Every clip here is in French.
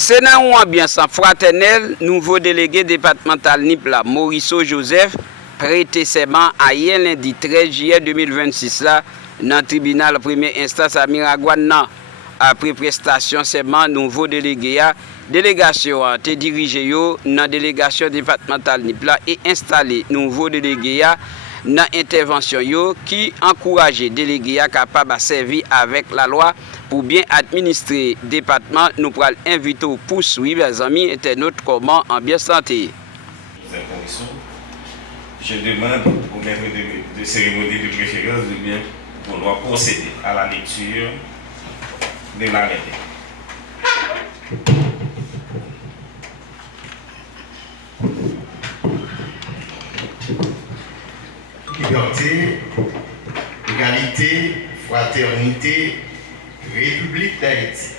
C'est dans une ambiance fraternelle, nouveau délégué départemental NIPLA, Mauricio Joseph, prêté serment à hier lundi 13 juillet 2026 là, dans le tribunal première instance à Miragouane. Après prestation serment, nouveau délégué, délégation a été dirigée dans la délégation départementale NIPLA et installé nouveau délégué dans intervention qui encourage délégué capable de servir avec la loi pour bien administrer le département. Nous pourrons inviter à poursuivre les amis internautes comment en bien santé. Je demande au maître de cérémonie de préférence de bien vouloir procéder à la lecture de la lettre. Liberté, égalité, fraternité, République d'Haïti.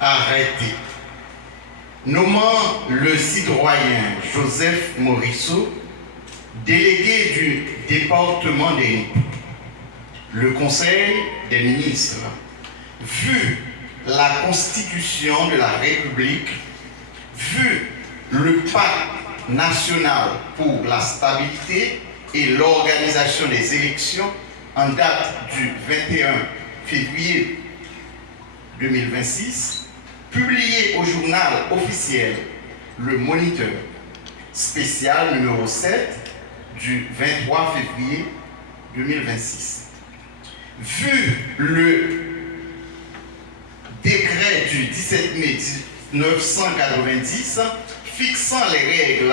Arrêté. Nommant le citoyen Joseph Morisseau, délégué du département des NIP, le Conseil des ministres, vu la Constitution de la République, vu le Pacte national pour la stabilité et l'organisation des élections en date du 21 février 2026, publié au journal officiel Le Moniteur, spécial numéro 7 du 23 février 2026. Vu le décret du 17 mai 1990 fixant les règles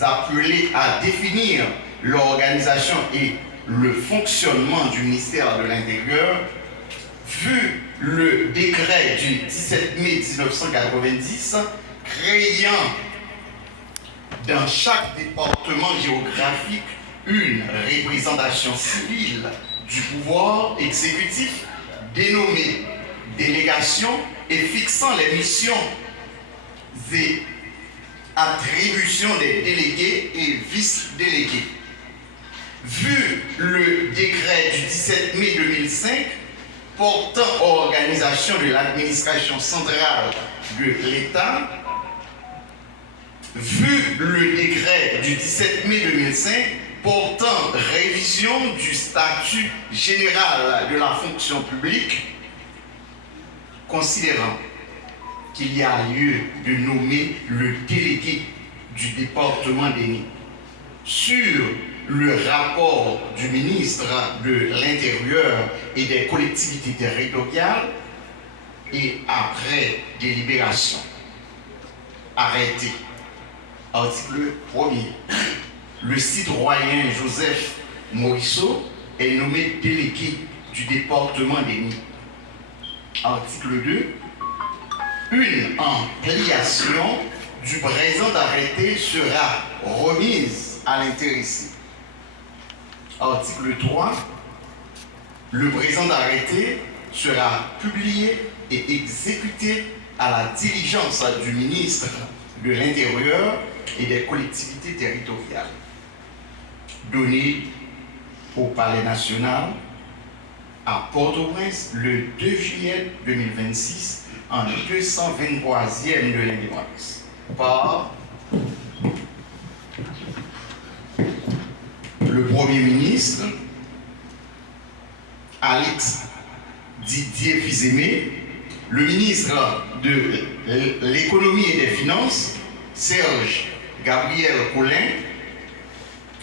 appelées à définir l'organisation et le fonctionnement du ministère de l'Intérieur, vu le décret du 17 mai 1990 créant dans chaque département géographique une représentation civile du pouvoir exécutif dénommée délégation et fixant les missions et attributions des délégués et vice-délégués. Vu le décret du 17 mai 2005 portant organisation de l'administration centrale de l'État, vu le décret du 17 mai 2005 portant révision du statut général de la fonction publique, considérant qu'il y a lieu de nommer le délégué du département des NIP sur le rapport du ministre de l'Intérieur et des collectivités territoriales et après délibération. Arrêté. Article 1er. Le citoyen Joseph Morisseau est nommé délégué du département des NIP. Article 2. Une ampliation du présent arrêté sera remise à l'intéressé. Article 3. Le présent arrêté sera publié et exécuté à la diligence du ministre de l'Intérieur et des collectivités territoriales. Donné au Palais national à Port-au-Prince le 2 juillet 2026 en 223e de l'indépendance par le Premier ministre Alex Didier Fils-Aimé, le ministre de l'Économie et des Finances Serge Gabriel Collin,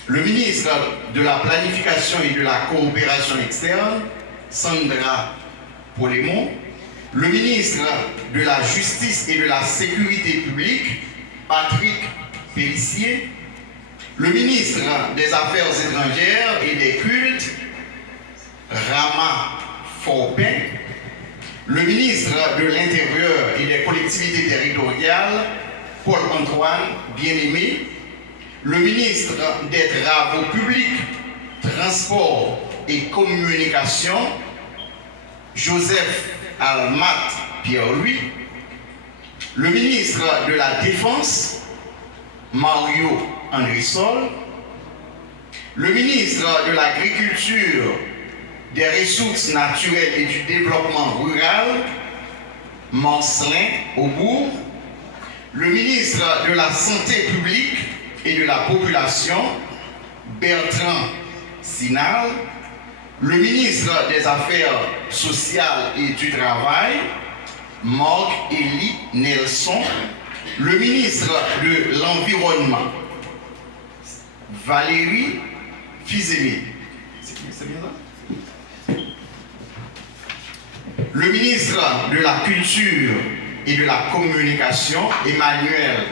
le ministre de la Planification et de la Coopération externe Sandra Polémon, le ministre de la Justice et de la Sécurité publique Patrick Pellissier, le ministre des Affaires étrangères et des cultes Rama Forbin, le ministre de l'Intérieur et des collectivités territoriales Paul-Antoine Bien-Aimé, le ministre des Travaux publics, Transport et Communication Joseph Almat Pierre-Louis, le ministre de la Défense Mario Andrissol, le ministre de l'Agriculture, des Ressources naturelles et du Développement rural Marcelin Aubourg, le ministre de la Santé publique et de la Population, Bertrand Sinal, le ministre des Affaires sociales et du Travail, Marc-Élie Nelson, le ministre de l'Environnement, Valérie Fils-Aimé. C'est bien ça? Le ministre de la Culture et de la Communication, Emmanuel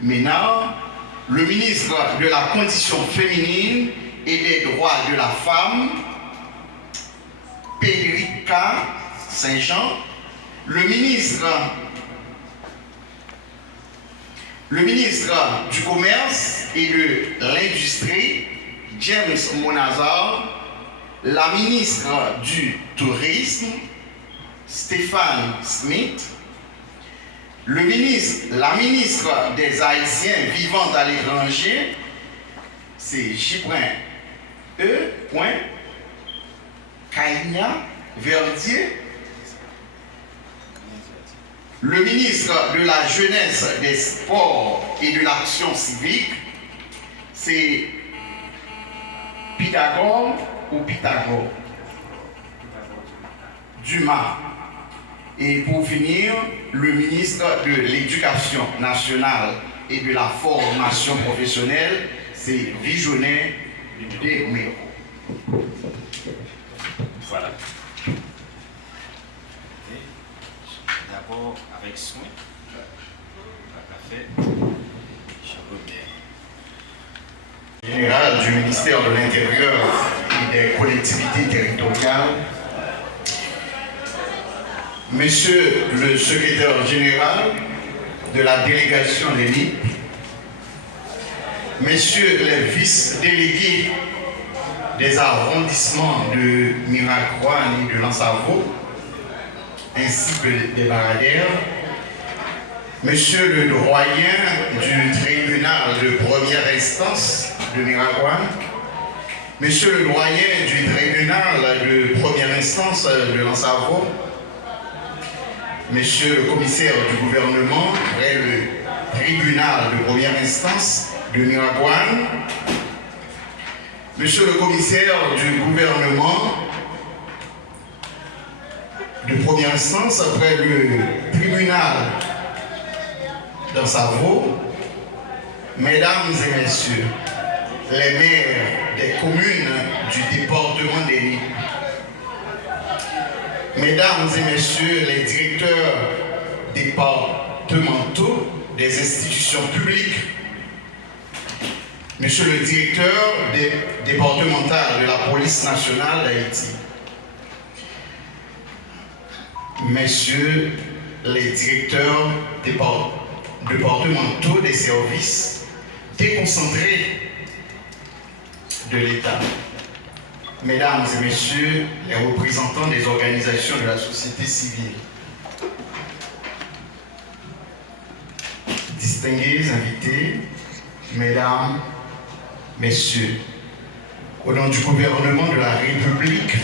Ménard, le ministre de la Condition féminine et des droits de la femme, Pédrica Saint-Jean, le ministre du Commerce et de l'Industrie, James Monazar, la ministre du Tourisme, Stéphane Smith, la ministre des Haïtiens vivant à l'étranger, c'est J.E. Kaïnia Verdier. Le ministre de la Jeunesse, des Sports et de l'Action civique, c'est Pythagore Dumas. Et pour finir, le ministre de l'Éducation nationale et de la formation professionnelle, c'est Vijonnet Desméros. Voilà. D'abord, avec soin, Général du ministère de l'Intérieur et des collectivités territoriales, Monsieur le secrétaire général de la délégation des NIP, Messieurs les vice-délégués des arrondissements de Miracoane et de Lansavo, ainsi que des Baradères, Monsieur le doyen du tribunal de première instance de Miracoane, Monsieur le doyen du tribunal de première instance de Lansavo, Monsieur le commissaire du gouvernement près le tribunal de première instance de Miracoane, Monsieur le commissaire du gouvernement de première instance près le tribunal d'Ansavo, Mesdames et Messieurs, les maires des communes du département des Nippes, Mesdames et Messieurs les directeurs départementaux des institutions publiques, Monsieur le directeur départemental de la police nationale d'Haïti, Messieurs les directeurs départementaux des services déconcentrés de l'État, Mesdames et Messieurs les représentants des organisations de la société civile, distingués invités, Mesdames, Messieurs, au nom du gouvernement de la République,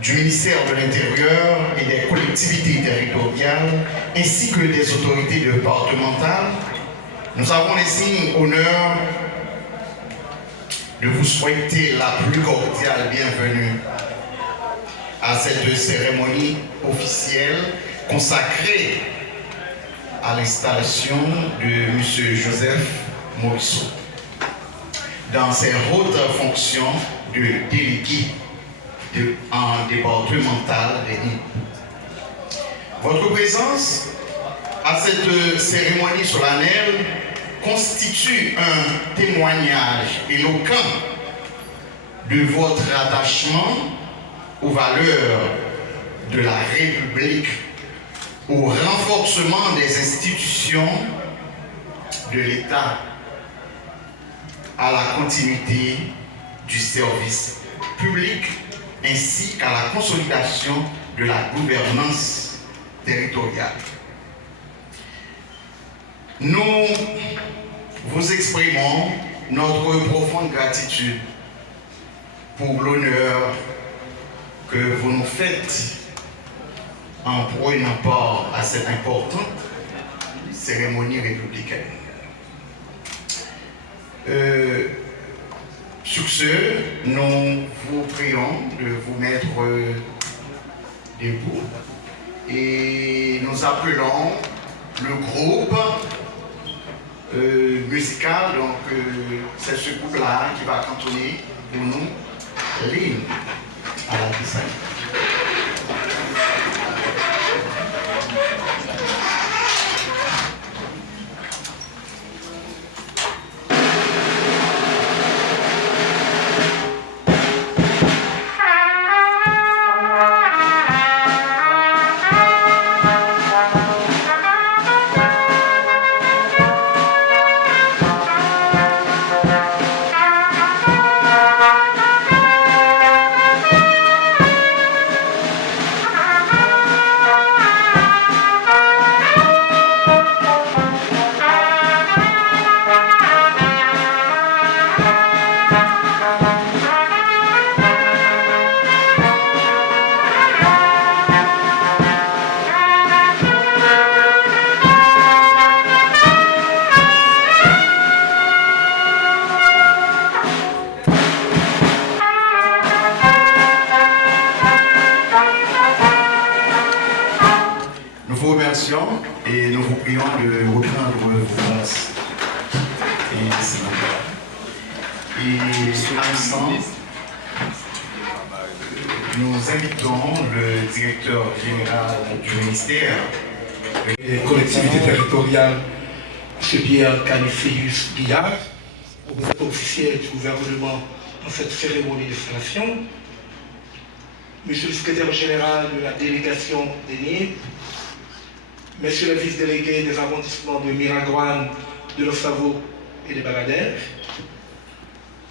du ministère de l'Intérieur et des collectivités territoriales, ainsi que des autorités départementales, nous avons l'insigne honneur de vous souhaiter la plus cordiale bienvenue à cette cérémonie officielle consacrée à l'installation de M. Joseph Morisseau dans ses hautes fonctions de délégué en départemental des Nippes. Votre présence à cette cérémonie solennelle constitue un témoignage éloquent de votre attachement aux valeurs de la République, au renforcement des institutions de l'État, à la continuité du service public, ainsi qu'à la consolidation de la gouvernance territoriale. Nous vous exprimons notre profonde gratitude pour l'honneur que vous nous faites en prenant part à cette importante cérémonie républicaine. Sur ce, nous vous prions de vous mettre debout et nous appelons le groupe musical, donc c'est ce groupe-là qui va cantonner pour nous l'hymne à la Toussaint. Et nous vous prions de reprendre vos places. Et à l'instant, nous invitons le directeur général du ministère des collectivités territoriales, M. Pierre Caniféus Billard, représentant officiel du gouvernement dans cette cérémonie d'installation, Monsieur le secrétaire général de la délégation des NIP, Messieurs les vice-délégués des arrondissements de Miragoâne, de Los Savos et des Baladères,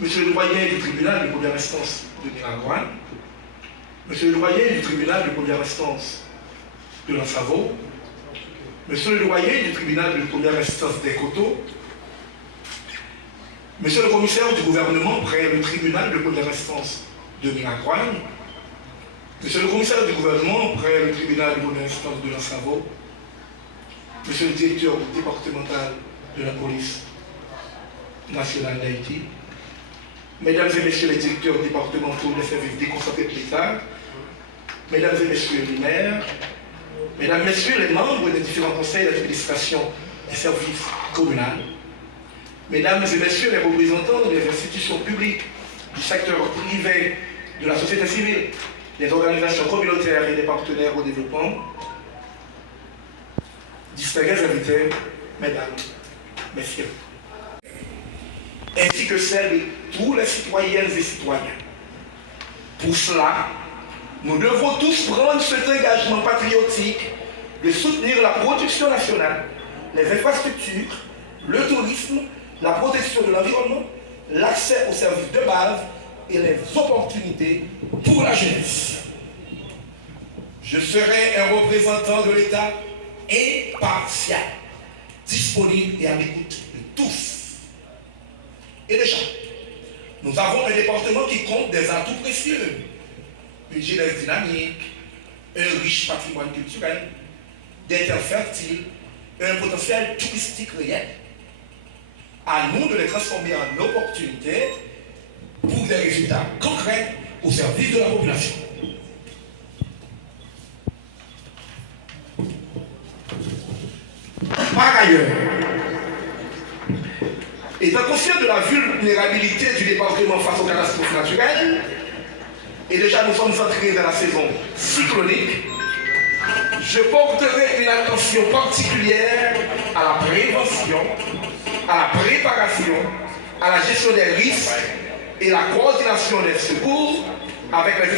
Monsieur le doyen du tribunal de première instance de Miragoâne, Monsieur le doyen du tribunal de première instance de Los Savos, Monsieur le doyen du tribunal de première instance des Coteaux, Monsieur le commissaire du gouvernement près le tribunal de première instance de Miragoâne, Monsieur le commissaire du gouvernement près le tribunal de première instance de Los Savos, Monsieur le directeur départemental de la police nationale d'Haïti, Mesdames et Messieurs les directeurs départementaux des services déconcentrés de l'État, Mesdames et Messieurs les maires, Mesdames et Messieurs les membres des différents conseils d'administration des services communaux, Mesdames et Messieurs les représentants des institutions publiques, du secteur privé, de la société civile, des organisations communautaires et des partenaires au développement, distingués invités, Mesdames, Messieurs, ainsi que celles de tous les citoyennes et citoyens. Pour cela, nous devons tous prendre cet engagement patriotique de soutenir la production nationale, les infrastructures, le tourisme, la protection de l'environnement, l'accès aux services de base et les opportunités pour la jeunesse. Je serai un représentant de l'État impartial, disponible et à l'écoute de tous. Et déjà, nous avons un département qui compte des atouts précieux, une jeunesse dynamique, un riche patrimoine culturel, des terres fertiles, un potentiel touristique réel. À nous de les transformer en opportunités pour des résultats concrets au service de la population. Par ailleurs, étant conscient de la vulnérabilité du département face aux catastrophes naturelles, et déjà nous sommes entrés dans la saison cyclonique, je porterai une attention particulière à la prévention, à la préparation, à la gestion des risques et la coordination des secours avec les institutions